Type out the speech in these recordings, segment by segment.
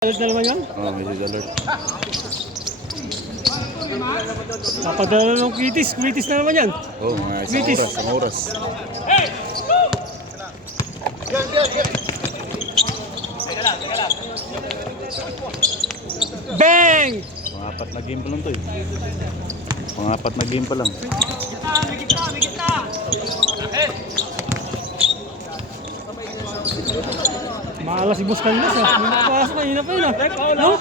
Alert na naman yan? Oo, message alert. Papadala ng kritis. Kritis na naman yan. Oo, mga isang oras. Bang! Pang-apat na game pa lang to eh. Pang-apat na game pa lang. Maala si Boss Canlas ah. May nakapasok kanina pa yun ah. No?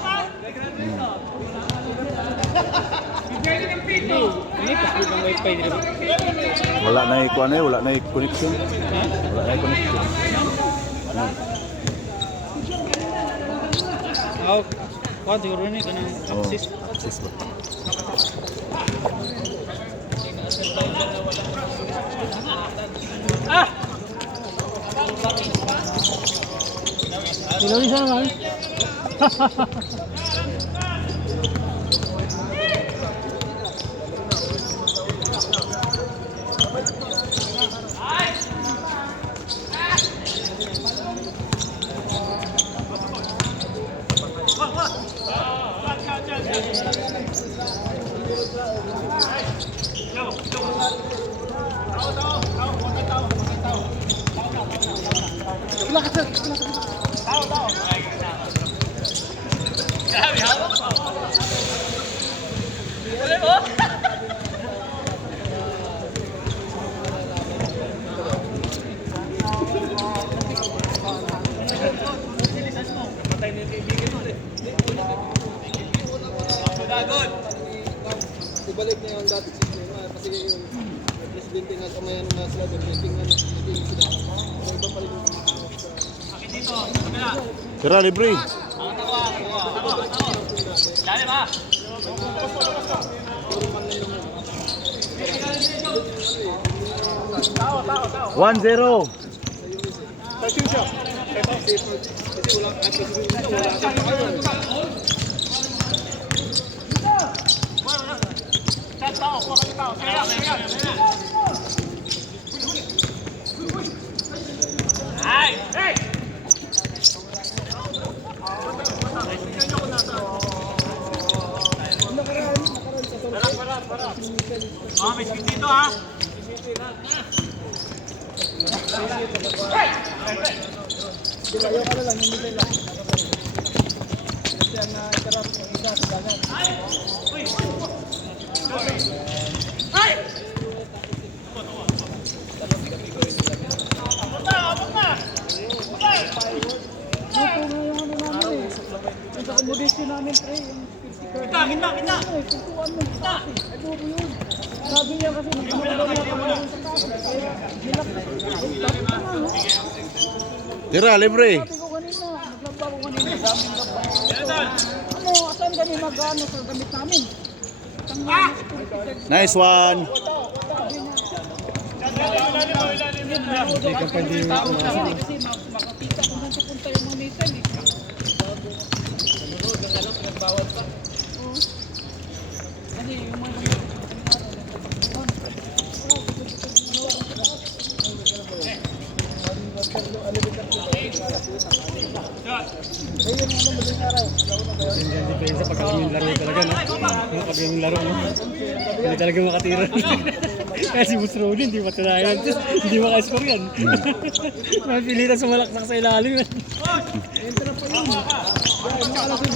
Wala na yung ano eh, wala na yung connection. Wala na yung connection. Oo. Kuha siguro na ito ng access. Access ba? Ilawin siya naman. Ibalik na yung dati sistema kasi yung presidente nga kamayan nga sila meeting nga meeting sila. May iba pa rin yung Tira, libre. Dali ba? 1-0. May skin dito ha. Dilayo ka na lang, hindi nila. Kasi ang sarap ng isa sa dagat. Sa accommodation namin, pre, yung Kita. pintuan mo, ay bobo yun. Sabi niya kasi magpapagawa niya kami sa taas. Kaya nilak na. Sabi ko nga, no? Tira, libre. Sabi ko kanina, naglaba ko kanina, daming laba. Ano, asan kami mag-ano sa gamit namin? Nice one. Hindi ka pwede yung kasi makakita kung saan pupunta yung mga metal eh. Nanonood ng ano, pinagbawal pa. Oo. Kasi yung mga Depende sa pagka yung laro talaga, no? Pag yung laro, no? Hindi talaga makatira. Kaya si Boss Rodin, hindi matirayan. Hindi maka-score yan. Mapilitan sumalaksak sa ilalim yan.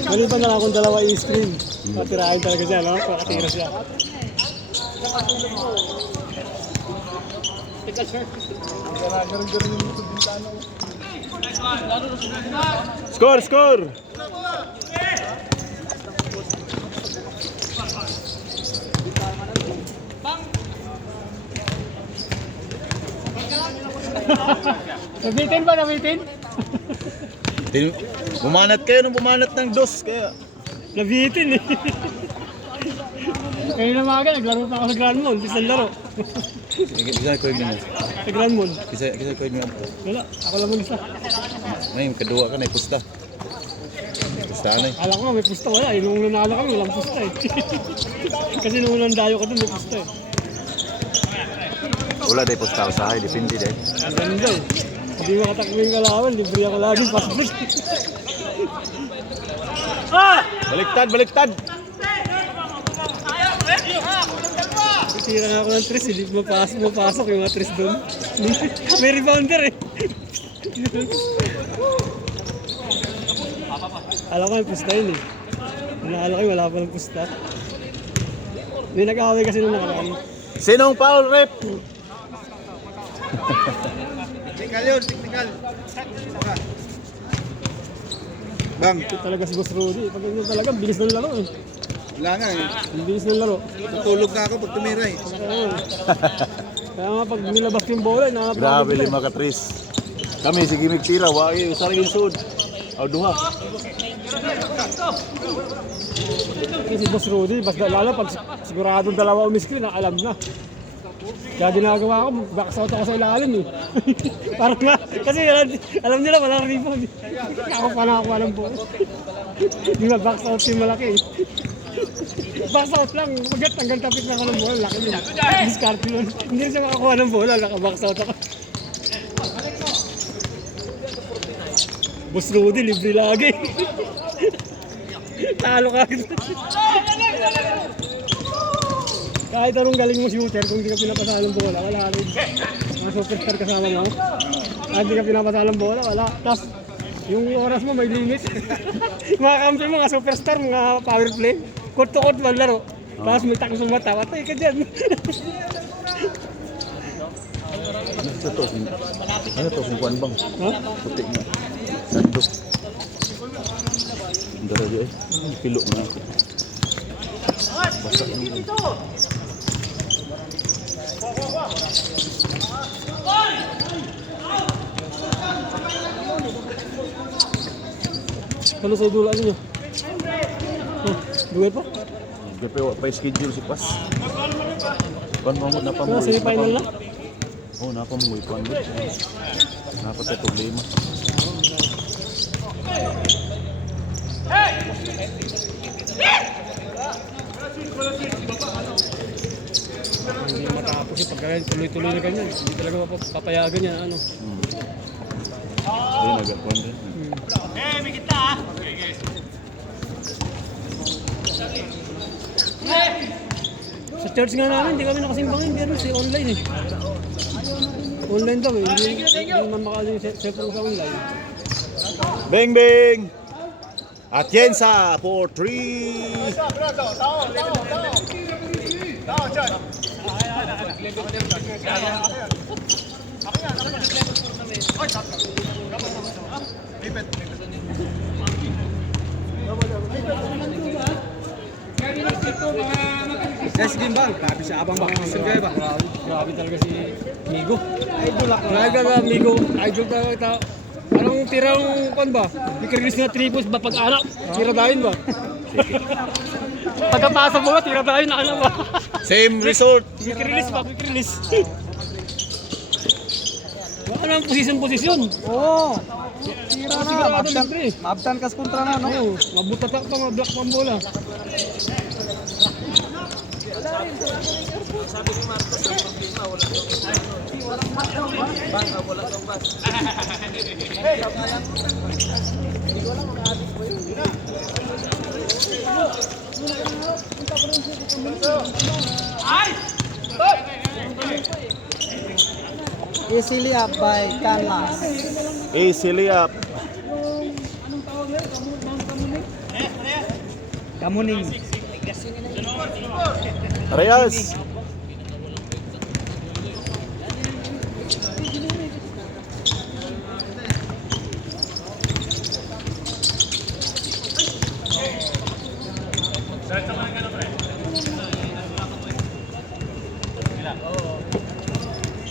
Mali pa na lang kung dalawa i-screen. Matirayan talaga siya, no? Makatira siya. Score. Nabitin ba? Bumanat kayo nung bumanat ng dos. Kaya Nabitin eh. Kayo na maga, naglaro pa ako sa Grand Mall. Isang laro. Kisa ko yung Sa Grand Mall. Kisa ko yung Wala, ako lang mag-isa. ngayon, kadua ka na, pusta. Pusta na eh. Alam ko nga may pusta, wala. Nung nanalo kami, walang pusta eh. Kasi nung unang dayo ko dun, may pusta eh. Wala day pusta usahay, depende day. Ang ganda eh. Hindi makatakbo yung kalawan, libre ako lagi, pasbol. Baliktad, baliktad. Tira nga ako ng tres, hindi mapasok yung mga tres doon. May rebounder eh. Alam ko yung pusta yun eh. Inaala ko wala pa ng pusta. May nag-away kasi nung nakaraan. Sinong foul rep? Technical yun, technical. Bang, Ito talaga si Boss Rudy. Pag ganyan talaga, bilis ng laro eh. wala nga eh. Ang bilis ng laro. Tutulog na ako pag tumira eh. Kaya nga pag nilabas yung bola, Grabe, 5 ka 3. Kami, sige magtira. Wai, usari yung sud. O, duha. Kasi si Boss Rudy, basta lalo pag siguradong dalawa umiskrin, alam na. Kaya ginagawa ko, backshot ako sa ilalim eh. Parang nga, kasi alam nila walang rebound. Ako pa nakakuha ng bola. Di ba backshot yung malaki eh. Backshot lang, magat hanggang tapit na ako ng bola, laki yun. Discard yun. Hindi siya makakuha ng bola, naka-backshot ako. Boss Rudy, libre lagi. Talo ka. Kahit anong galing mo shooter, kung hindi ka pinapasala ng bola, wala rin. Mga superstar kasama mo. Kahit hindi ka pinapasala ng bola, wala. Tapos, yung oras mo may limit. Mga kampi mo, mga superstar, mga power play. Court to court man laro. Tapos may takos ng mata, patay ka dyan. Ano to, kung kuhan bang? Ha? Puti nga. Sando. Ang daraja eh. Pilo na ako. Basta naman. Ano sa idulaan niyo? Duwet pa? Gape wa pa schedule si Pas. Kuhan mo na pa mo. Ano, semi-final na? Oo, napa mo kuhan mo. Napa tayo problema. Hindi matapos yung pagkain, tuloy-tuloy na ganyan. Hindi talaga papayagan yan, ano. Ayun, nagakuhan din. Sa church nga namin, hindi kami nakasimbangin, pero si online eh. Online daw eh, hindi naman makali yung cellphone sa online. Bing bing! Atienza for 3. Yes, game bang. Grabe siya abang bang. Sirgay ba? Grabe talaga si Migo. Idol ako. Grabe ka Migo. Idol ka. Anong tirang pan ba? Ikrilis na 3 points ba pag-anak? Tira dahin ba? Pagkapasok mo ba, tira dahin na alam ba? Same result. Ikrilis ba? Ikrilis. Wala nang posisyon. Oo. Tira na. Sigurado libre. Mabtan kas kontra na, no? Oo, mabutatak pa, mablock pa ang bola. Easily up by Canlas. Easily up. Kamuning. Reyes.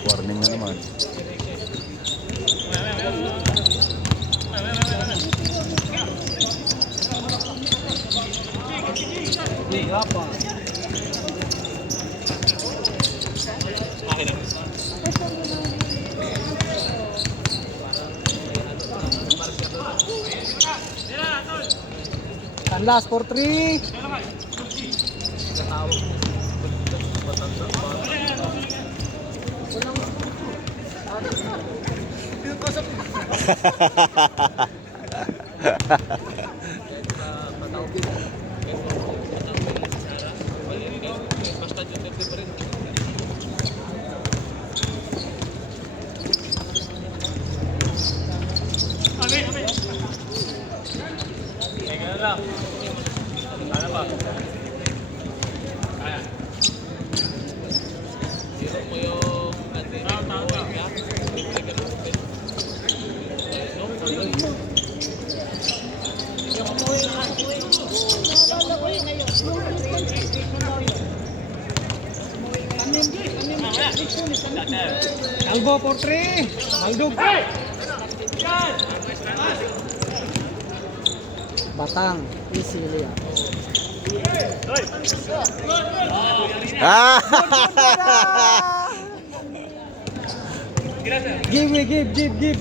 Warning na naman. Canlas for 3. Kalbo for 3. Maldog. Batang. Easy layup. Ah! Give.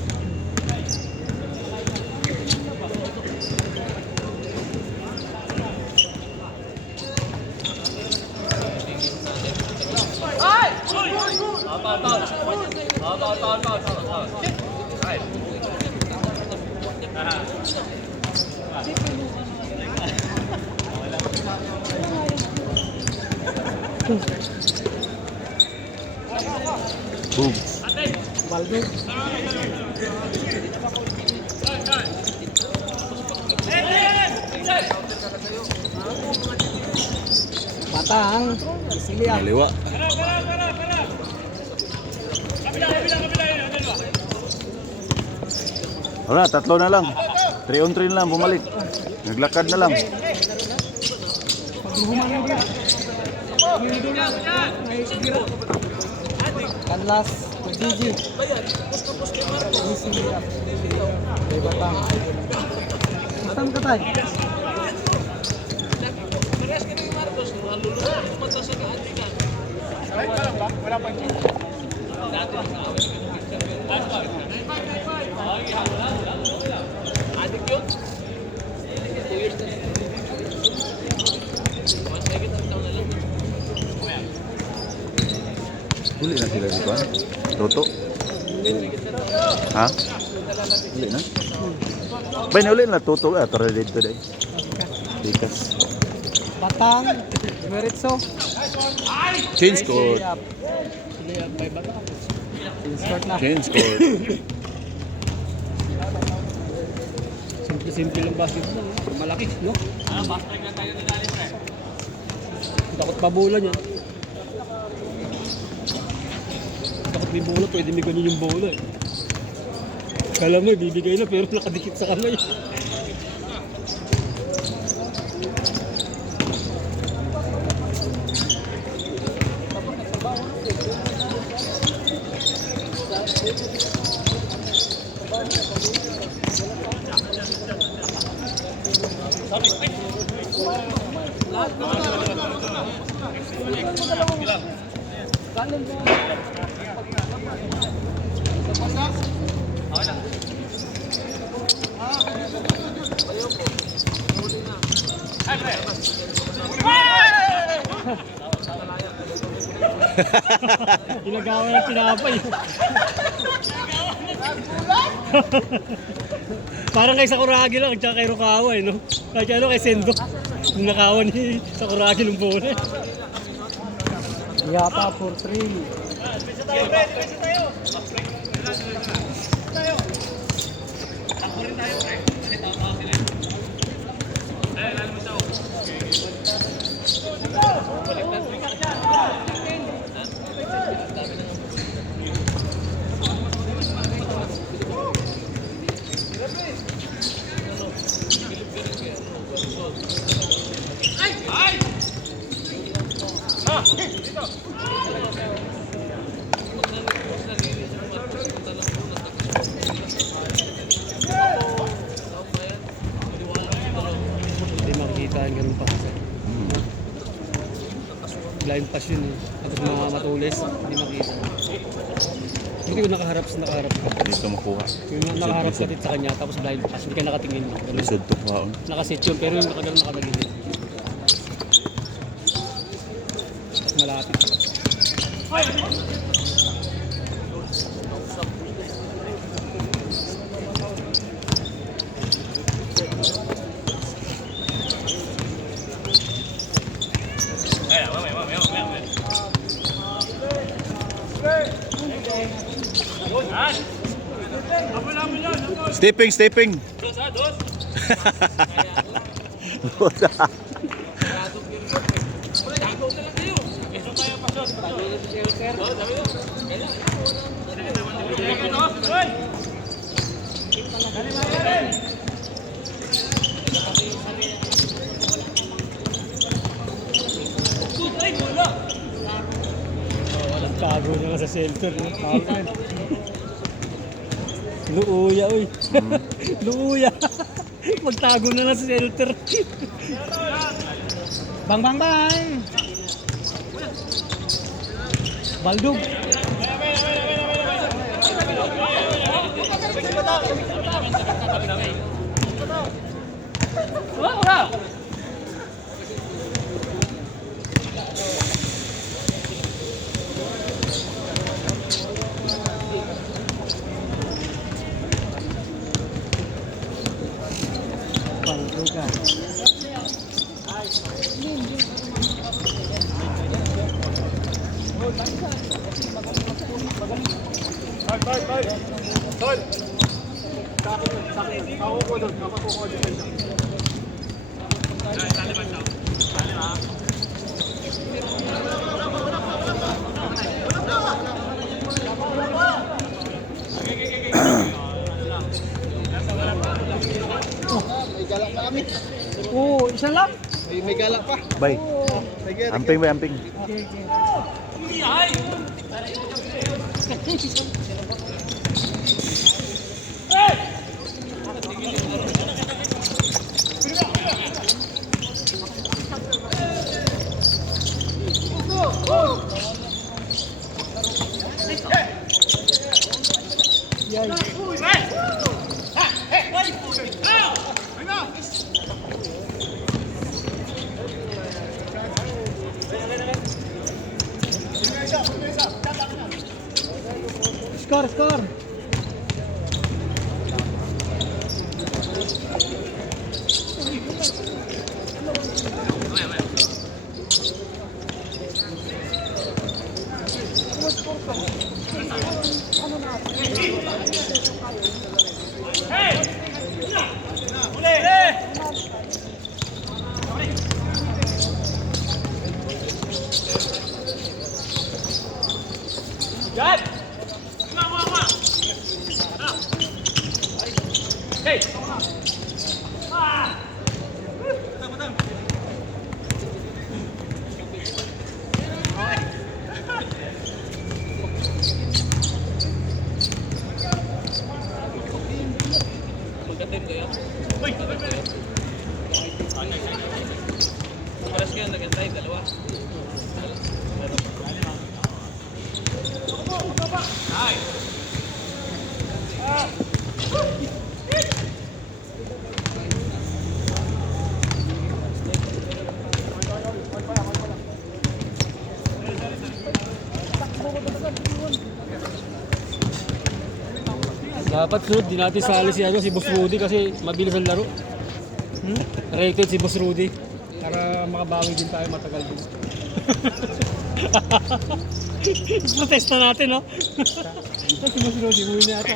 Boom. Maldog. Batang. Easy layup. Kaliwa. Wala, tatlo na lang. 3 on 3 na lang, bumalik. Naglakad na lang. Kanlas. Gigi. Easy layup. Kay Batang. Batang katay. Uli na sila dito. Toto. Ha? Uli na? Bay na uli na toto. Tara dito dahil. Likas. Batang. Meritso. Change court. Layup. Layup by Batang. Start na. Change court. Simple lang basketball. Malaki, no? Takot pabulan yan. Takot may bola, pwede may ganyan yung bola eh. Kala mo, ibibigay na pero nakadikit sa kamay. Ginagawa ng tinapay. Parang kay Sakuragi lang, tsaka kay Rukawa eh, no? Kaya ano kay Sendo, yung nakawa ni Sakuragi ng bola. Yata for 3. Hindi makikita yung ganun pa kasi. Blind pass yun eh. Tapos mga matulis, hindi makita. Hindi ko nakaharap ka. Dito makuha. Yung nakaharap ka dito sa kanya, tapos blind pass, hindi ka nakatingin. Lisod to paon. Nakasit yun, pero yung nakagalang nakagagilid. Tapos malapit. Stepping, stepping. Tago niya nga sa shelter. No? Luuya, uy. Luuya. Magtago na lang sa shelter. Bang, bang, bang! Baldog. Baldog. May galak pa kami. Oo, isa lang. May galak pa. Bay. Amping, bay, amping. Score, score. Dapat sunod, di natin sali si Boss Rudy kasi mabilis ang laro. Rated si Boss Rudy. Para makabawi din tayo matagal din. Protesta natin, no? Si Boss Rudy, buwi na ata.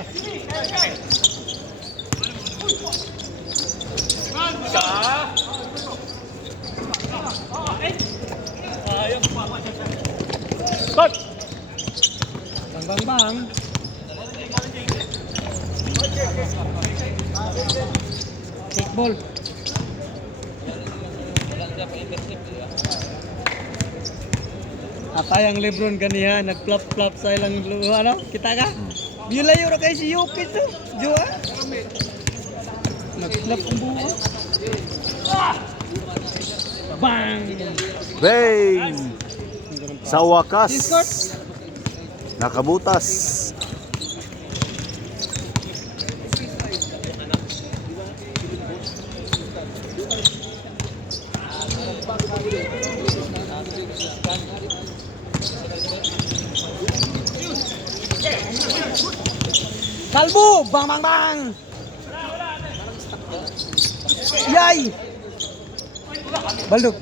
Stop! Bang, bang, bang. Take ball. Atay ang Lebron ganihan, nag-flop-flop sa ilang ano? Kita ka? Bilayo ra kay si Jokic to. Joa. Nag-flop ang buo. Bang! Bang! Sa wakas. Nakabutas. Kalbo! Bang, bang, bang! Yay! Baldog.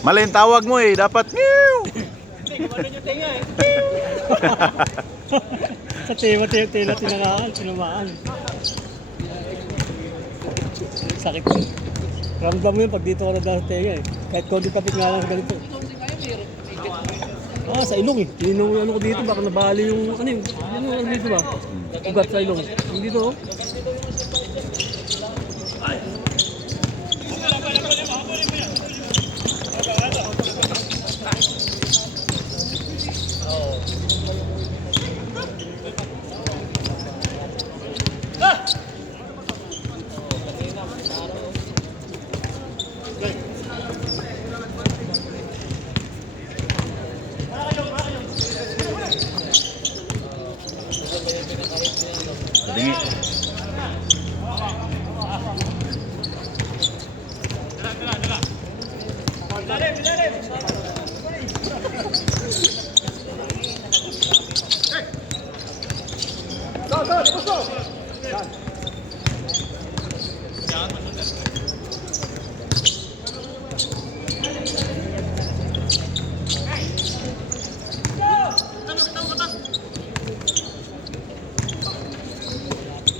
Mali yung tawag mo eh, dapat meow. Sa tela tinamaan. Sakit. Ramdam mo yun pag dito ka na sa tenga eh. Kahit konti kapit nga lang sa ganito. Sa ilong eh. Yun yung ano ko dito, baka nabali yung ano yung ano dito ba? Ugat sa ilong. Yung dito oh. Dingi.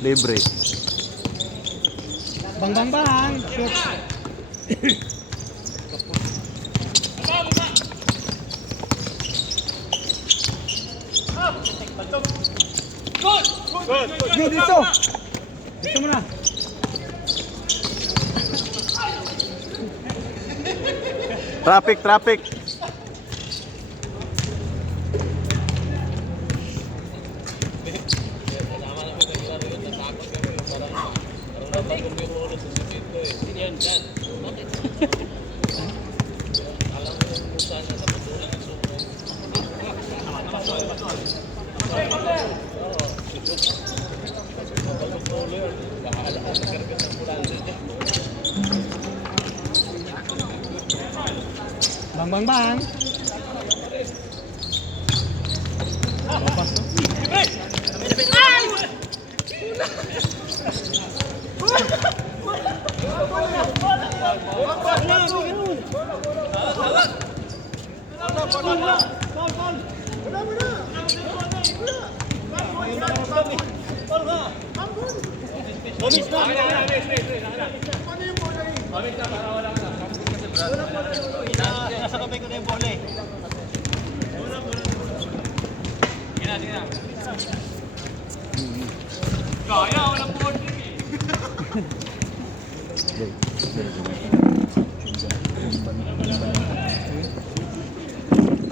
Libre. Bang. Shoot. Good. Dito mo na. Traffic. Bang.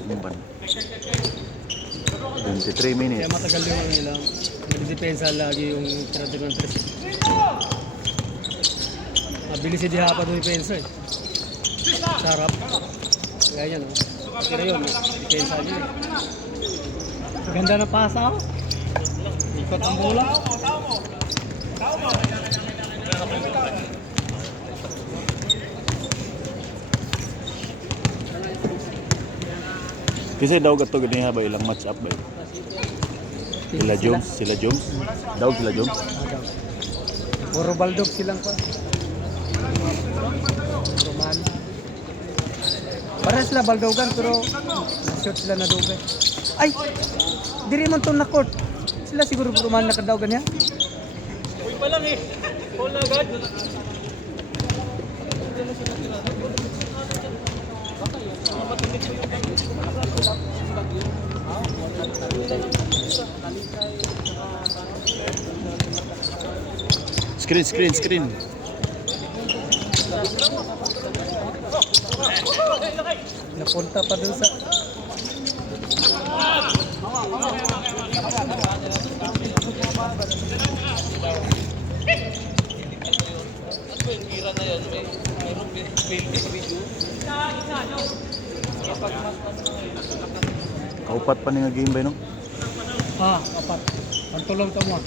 Umban. 23 minutes. Kaya matagal yung ano nila. Nagdepensa lagi yung tinatig ng tres. Mabilis si Dihapa doon yung pensa eh. Sarap. Kaya yan oh. Kaya yun, depensa niya eh. Ganda na pasa oh. Ikot ang bola. Kasi daw gato ganyan ba ilang match up ba? Sila Jones. Daw sila Jones. Puro baldog silang pa. Roman. Para sila baldogan pero shoot sila na dugay. Ay! Diri man to na court. Sila siguro Roman na kadawgan niya. Uy pa lang eh. Ball na agad. Screen. Napunta pa dun sa Kaupat pa ni nga game ba no? apat. Ang tulong to mo.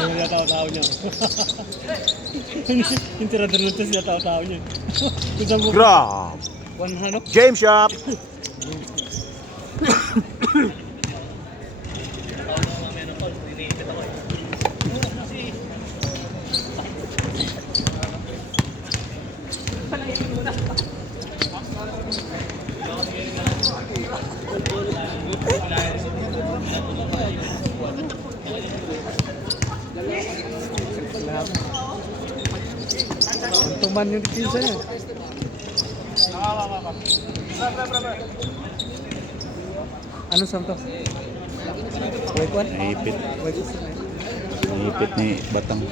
Yung tao niya. Yung tirador nito siya tao niya. Kusang mo. Grab! One ano? Game shop! Tuman yung pinsa niya. Ano santo? Wait, what? Ipit. Wait, Ipit ni Batang.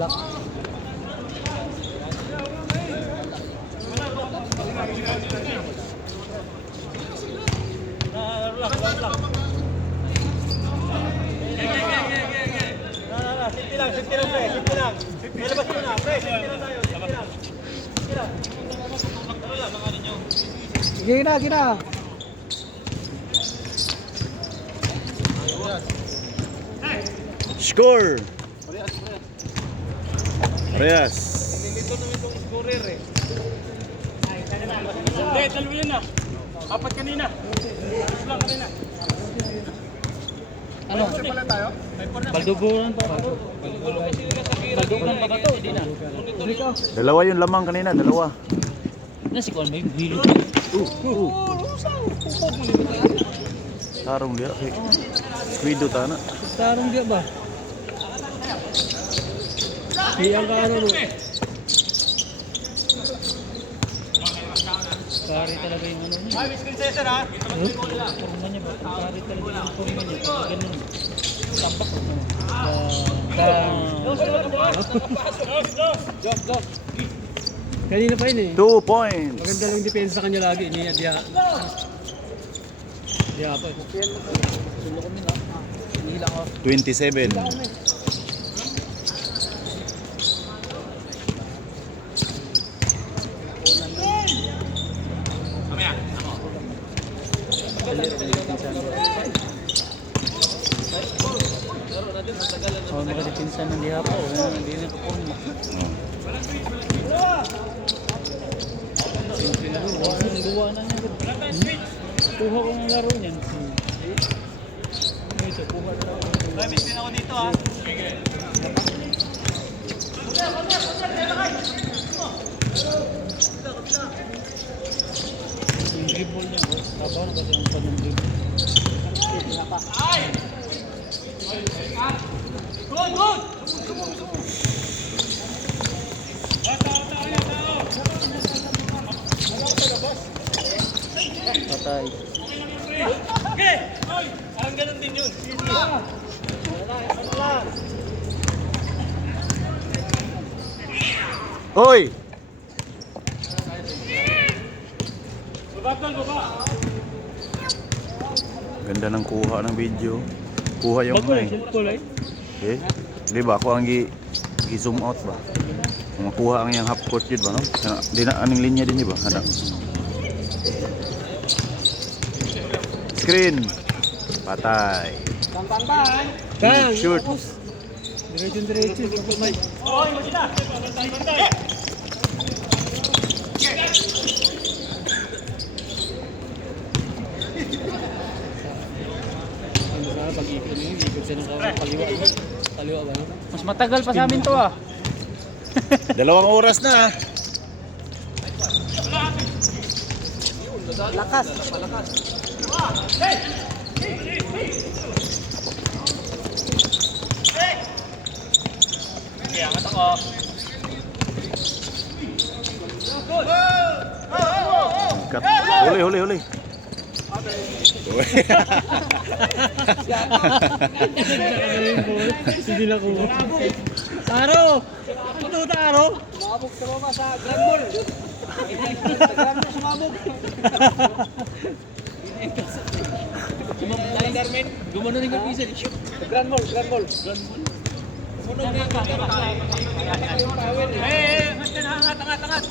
black. Sige na, sige na. Score! Reyes. Hindi, dalawa yun na. Apat kanina. Lang kanina. Ano? Pala tayo? Balduguran pa ako. Balduguran pa ito, hindi na. Dalawa yung lamang kanina, dalawa. Nasi ko may hilo. Tarong dia kay Squido tana. Tarong dia ba? Iyang ka ano mo? Pare talaga yung ano niya. Ay, Miss Princesa na. Forma niya ba? Pare talaga yung forma niya. Ganun. Tampak ko. Jog. Kanina pa yun eh. 2 points. Maganda lang depensa sa kanya lagi. Niya dia. Dia pa. Sulo ko mina. Hila ko. 27. Oh, makadipinsan ng diha po. Hindi na po. Simple na rin. Ang gawa na niya. Kuha ko ng laro niyan. Ito, kuha na ako. Ay, miss din ako dito ha. Yung dribble niya. Tabaw na kasi ang panang dribble. Ay! Good! Patay. Okay! Parang ganun din yun. Hoy! Ganda ng kuha ng video. Kuha yung Bagulay, may. kulay. Eh, di ba ako ang gi-zoom out ba? Kung makuha ang yung half court yun ba, no? Di na aning linya din yun ba? Handa. Screen. Patay. Bang! Shoot. Diretso. Tapos may... Oy, magina! Bantay! Pag-ikot niyo, ikot siya ng kaliwa. Kaliwa ba? Mas matagal pa sa amin to ah. 2 oras na. Lakas. Kaya angat ako. Cut. Huli. Hindi na ko. Taro! Ito, Taro! Sumabog sa mama sa Grand Mall. Grand Mall sumabog. Gumano rin ang pisa. Grand Mall. Basta na, angat.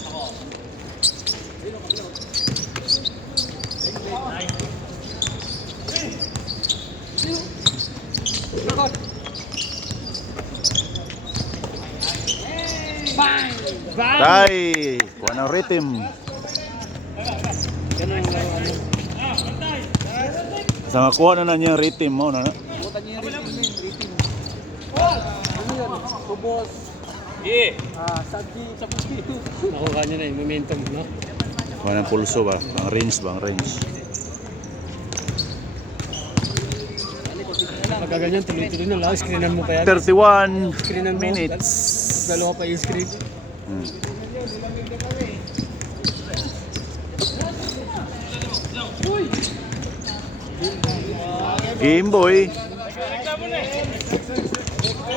Bang! Tay! Kuha ng rhythm. Yan ang laro ano. Sa makuha na niya yung rhythm mo. Na? Butan niya yung rating. Ano yan? Kubos. Sadji, Sapuski. Nakuha niya na yung momentum, no? Kuha ng pulso ba? Ang range ba? Ang range. Pagka ganyan, tuloy-tuloy na lang. Screenan mo pa yan. 31 Screenan mo. minutes. Dalawa pa yung screen. Hmm. Game boy.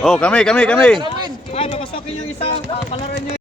Oh, kami. Ay, papasokin yung isa. Palaran nyo